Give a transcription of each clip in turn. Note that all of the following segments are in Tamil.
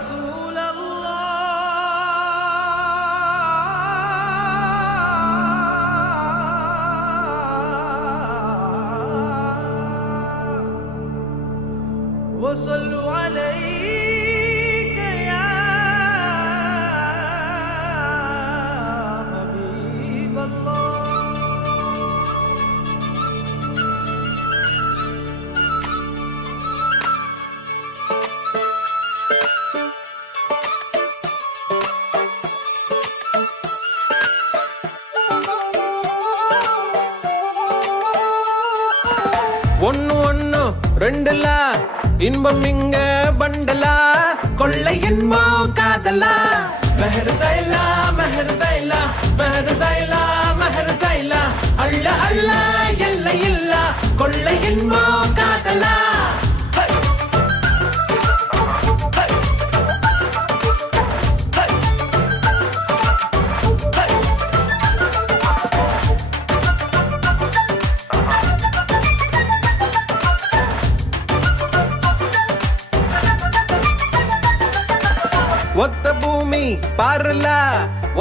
رسول الله وصلوا عليك يا حبيب الله. ஒன்னு ஒன்னு ரெண்டுலா இன்பம் இங்க பண்டலா கொள்ளை என்போ காதலா மெஹர் சைலா மெஹர் சைலா மெஹர் சைலா மெஹர் சைலா அள்ள அல்ல எல்லை இல்ல கொள்ளை என்போ காதலா. ஒத்த பூமி பாருல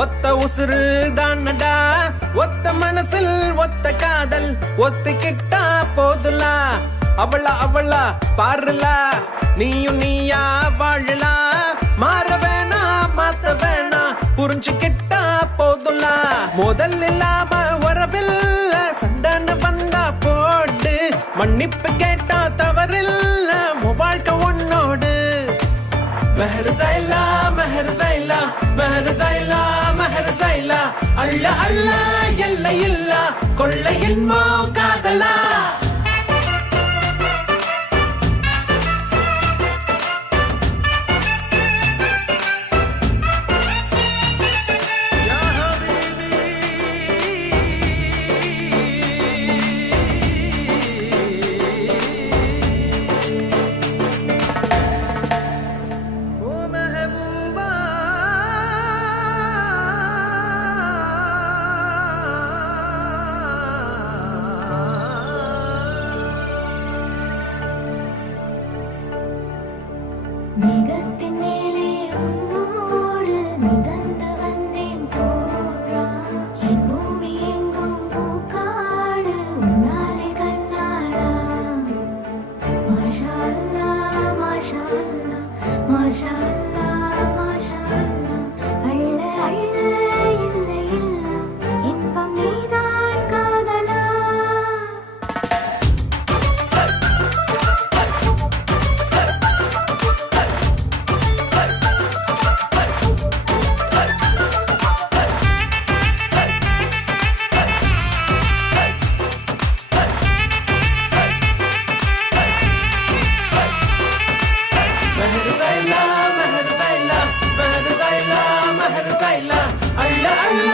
ஒத்த உசுறு தானடா ஒத்த மனசில் ஒத்த காதல் ஒத்திக்கிட்டா போதுலா அவளா அவளா பாருல நீயும் நீயா வாழலா மாற வேணா மாத்த வேணா புரிஞ்சுக்கிட்டா போதுலா முதல் இல்லாம உறவில்ல சண்டான வந்தா போடு மன்னிப்பு கேட்டா தவறில்ல வாழ்க்கை உன்னோடு. மெஹர் சைலா மெஹர் சைலா மெஹர் சைலா மெஹர் சைலா அள்ள அல்ல எல்லை இல்ல கொள்ளை என்போ காதலா. மேகத்தின் மேலே உன்னோடு மிதந்து வந்தேன் தோழா என் பூமி எங்கும் பூக்காடு உன்னாலே கண்ணாடா மாஷா அல்லாஹ் மாஷா அல்லாஹ் மாஷா அல்லாஹ் மாஷா அல்லாஹ் அள்ள அள்ள இல்லை இல்ல இன்பம் நீதான் காதலா. மெஹர் சைலா மெஹர் சைலா மெஹர் சைலா மெஹர் சைலா அள்ள அல்ல